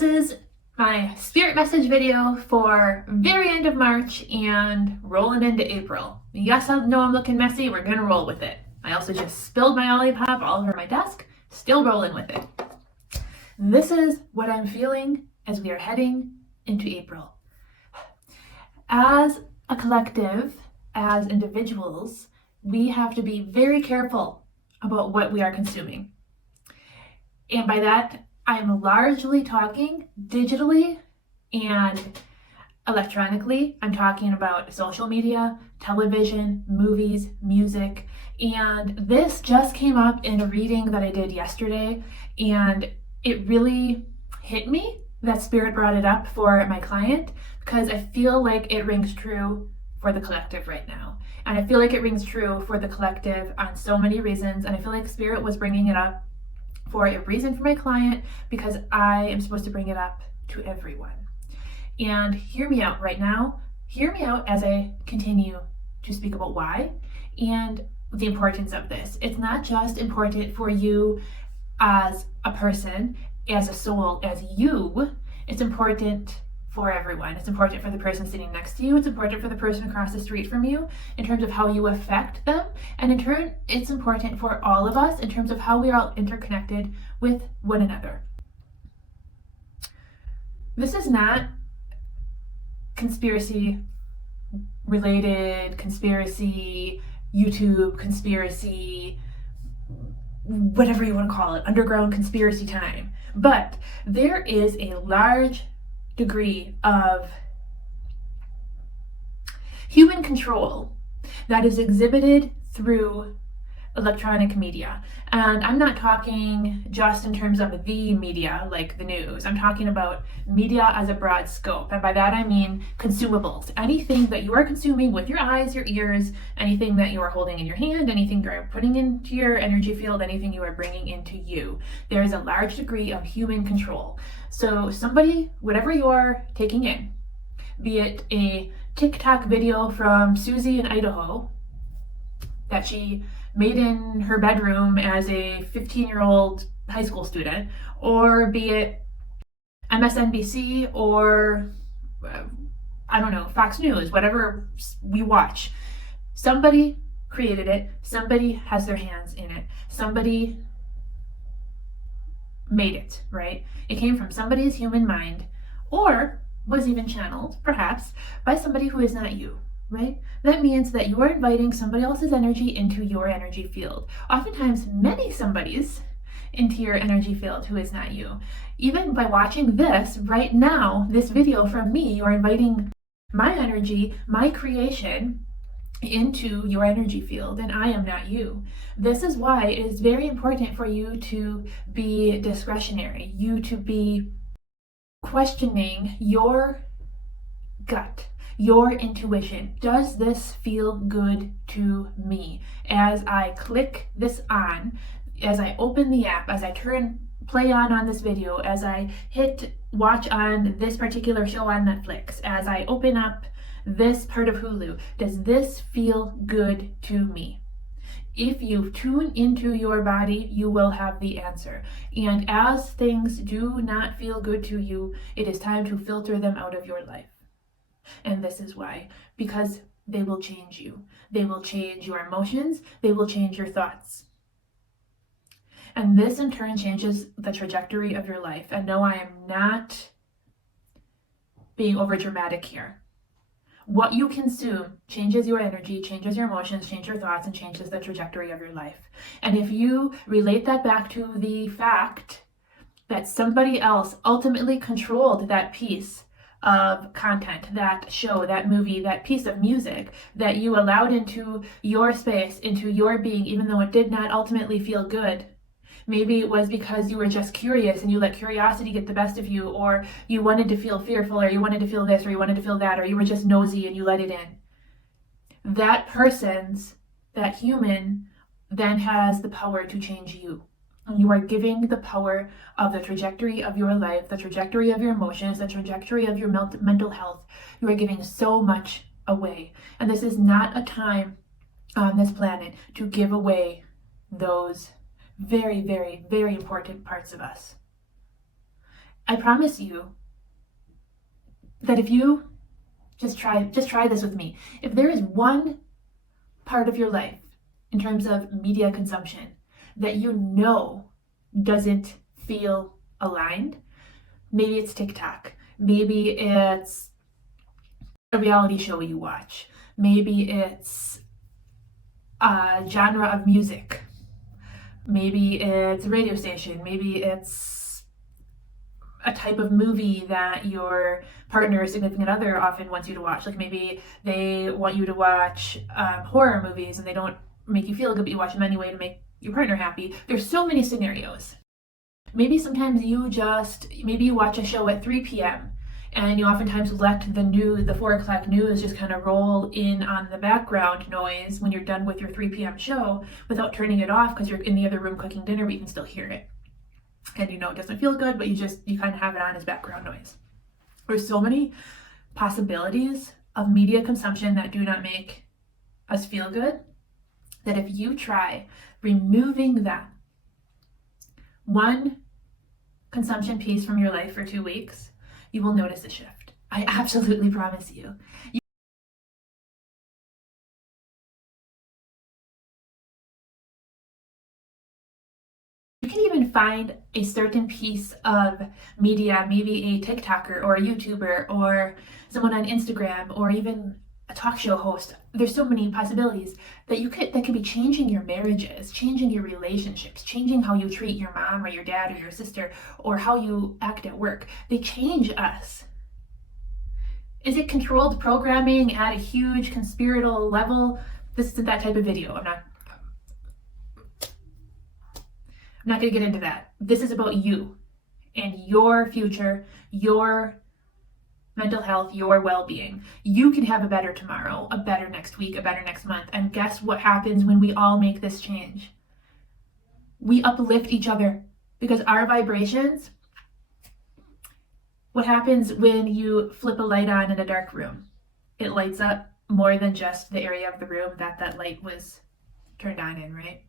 This is my spirit message video for very end of March and rolling into April. Yes, I know I'm looking messy. We're gonna roll with it. I also just spilled my Olipop all over my desk. Still rolling with it. This is what I'm feeling as we are heading into April. As a collective, as individuals, we have to be very careful about what we are consuming. And by that, I'm largely talking digitally and electronically. I'm talking about social media, television, movies, music. And this just came up in a reading that I did yesterday, and it really hit me that Spirit brought it up for my client, because I feel like it rings true for the collective right now. And I feel like it rings true for the collective on so many reasons. And I feel like Spirit was bringing it up for a reason for my client, because I am supposed to bring it up to everyone. And hear me out right now. Hear me out as I continue to speak about why and the importance of this. It's not just important for you as a person, as a soul, as you. It's important for everyone. It's important for the person sitting next to you. It's important for the person across the street from you in terms of how you affect them. And in turn, it's important for all of us in terms of how we are all interconnected with one another. This is not conspiracy related, conspiracy, YouTube conspiracy, whatever you want to call it, underground conspiracy time. But there is a large degree of human control that is exhibited through electronic media. And I'm not talking just in terms of the media, like the news. I'm talking about media as a broad scope. And by that I mean consumables. Anything that you are consuming with your eyes, your ears, anything that you are holding in your hand, anything you are putting into your energy field, anything you are bringing into you. There is a large degree of human control. So somebody, whatever you are taking in, be it a TikTok video from Susie in Idaho that she made in her bedroom as a 15-year-old high school student, or be it MSNBC or, I don't know, Fox News, whatever we watch. Somebody created it. Somebody has their hands in it. Somebody made it, right? It came from somebody's human mind, or was even channeled, perhaps, by somebody who is not you. Right? That means that you are inviting somebody else's energy into your energy field. Oftentimes, many somebodies into your energy field who is not you. Even by watching this right now, this video from me, you are inviting my energy, my creation into your energy field, and I am not you. This is why it is very important for you to be discretionary, you to be questioning your gut, your intuition. Does this feel good to me? As I click this on, as I open the app, as I turn play on this video, as I hit watch on this particular show on Netflix, as I open up this part of Hulu, does this feel good to me? If you tune into your body, you will have the answer. And as things do not feel good to you, it is time to filter them out of your life. And this is why, because they will change you. They will change your emotions. They will change your thoughts. And this in turn changes the trajectory of your life. And no, I am not being over dramatic here. What you consume changes your energy, changes your emotions, changes your thoughts, and changes the trajectory of your life. And if you relate that back to the fact that somebody else ultimately controlled that piece of content, that show, that movie, that piece of music that you allowed into your space, into your being, even though it did not ultimately feel good. Maybe it was because you were just curious and you let curiosity get the best of you, or you wanted to feel fearful, or you wanted to feel this, or you wanted to feel that, or you were just nosy and you let it in. That person's, that human, then has the power to change you. You are giving the power of the trajectory of your life, the trajectory of your emotions, the trajectory of your mental health. You are giving so much away. And this is not a time on this planet to give away those very, very, very important parts of us. I promise you that if you just try this with me. If there is one part of your life in terms of media consumption that you know doesn't feel aligned, maybe it's TikTok, maybe it's a reality show you watch, maybe it's a genre of music, maybe it's a radio station, maybe it's a type of movie that your partner or significant other often wants you to watch. Like maybe they want you to watch horror movies and they don't make you feel good, but you watch them anyway to make your partner happy. There's so many scenarios. Maybe sometimes maybe you watch a show at 3 p.m. and you oftentimes let the 4 o'clock news just kind of roll in on the background noise when you're done with your 3 p.m. show without turning it off because you're in the other room cooking dinner, but you can still hear it. And it doesn't feel good, but you kind of have it on as background noise. There's so many possibilities of media consumption that do not make us feel good, that if you try removing that one consumption piece from your life for 2 weeks, you will notice a shift. I absolutely promise you. You can even find a certain piece of media, maybe a TikToker or a YouTuber or someone on Instagram or even a talk show host. There's so many possibilities that can be changing your marriages, changing your relationships, changing how you treat your mom or your dad or your sister, or how you act at work. They change us. Is it controlled programming at a huge conspiratorial level? This isn't that type of video. I'm not going to get into that. This is about you and your future, your mental health, your well-being. You can have a better tomorrow, a better next week, a better next month. And guess what happens when we all make this change? We uplift each other because our vibrations. What happens when you flip a light on in a dark room? It lights up more than just the area of the room that light was turned on in, right?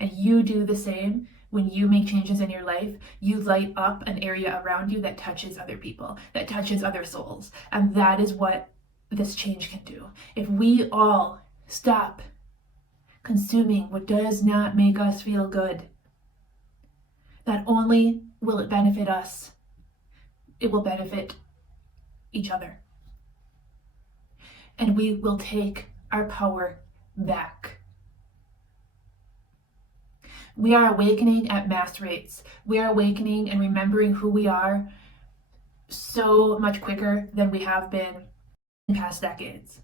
And you do the same. When you make changes in your life, you light up an area around you that touches other people, that touches other souls. And that is what this change can do. If we all stop consuming what does not make us feel good, not only will it benefit us, it will benefit each other. And we will take our power back. We are awakening at mass rates. We are awakening and remembering who we are so much quicker than we have been in past decades.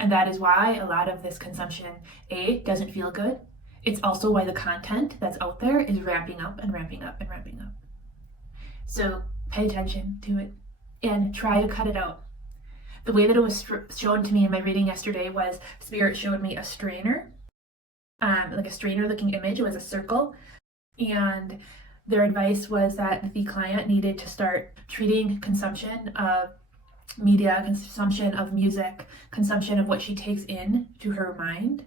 And that is why a lot of this consumption, doesn't feel good. It's also why the content that's out there is ramping up and ramping up and ramping up. So pay attention to it and try to cut it out. The way that it was shown to me in my reading yesterday was Spirit showed me a strainer. Like a strainer looking image. It was a circle, and their advice was that the client needed to start treating consumption of media, consumption of music, consumption of what she takes in to her mind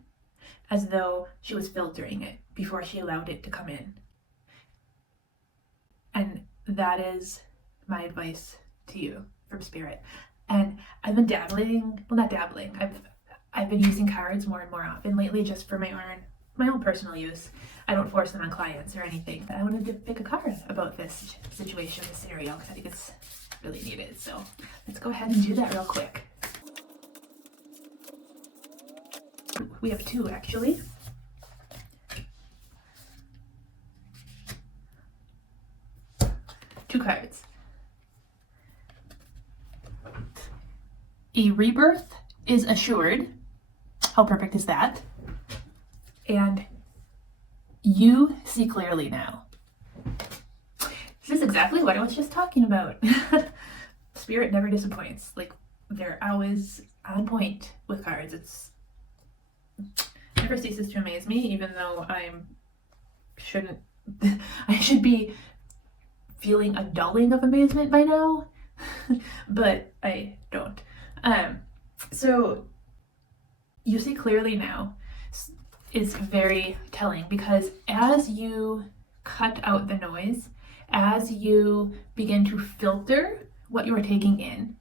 as though she was filtering it before she allowed it to come in. And that is my advice to you from Spirit. And I've been I've been using cards more and more often lately just for my own personal use. I don't force them on clients or anything, but I wanted to pick a card about this situation, this scenario, because I think it's really needed. So let's go ahead and do that real quick. We have 2 actually. Two cards. A rebirth is assured. How perfect is that? And you see clearly now. This is exactly what I was just talking about. Spirit never disappoints. Like, they're always on point with cards. It never ceases to amaze me, even though I should be feeling a dulling of amazement by now, but I don't. So you see clearly now is very telling, because as you cut out the noise, as you begin to filter what you are taking in,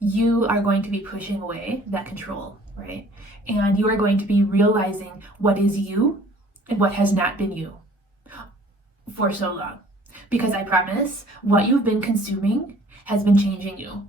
you are going to be pushing away that control, right? And you are going to be realizing what is you and what has not been you for so long. Because I promise, what you've been consuming has been changing you.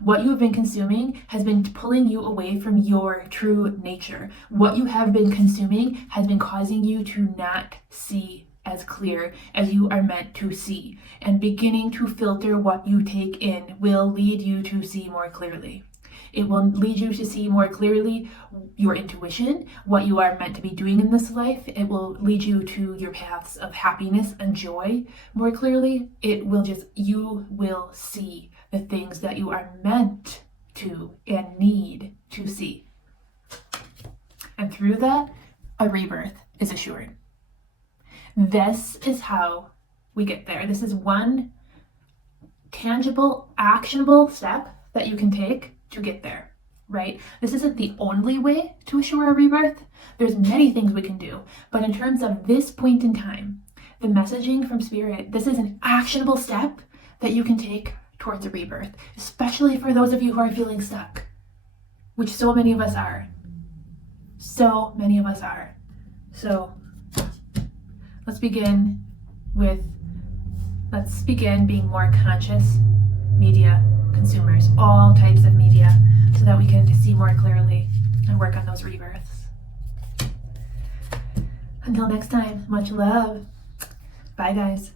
What you have been consuming has been pulling you away from your true nature. What you have been consuming has been causing you to not see as clear as you are meant to see. And beginning to filter what you take in will lead you to see more clearly. It will lead you to see more clearly your intuition, what you are meant to be doing in this life. It will lead you to your paths of happiness and joy more clearly. You will see the things that you are meant to and need to see. And through that, a rebirth is assured. This is how we get there. This is one tangible, actionable step that you can take to get there, right? This isn't the only way to assure a rebirth. There's many things we can do, but in terms of this point in time, the messaging from Spirit, this is an actionable step that you can take towards a rebirth, especially for those of you who are feeling stuck, which so many of us are. So many of us are. So let's begin being more conscious media consumers, all types of media, so that we can see more clearly and work on those rebirths. Until next time, much love. Bye, guys.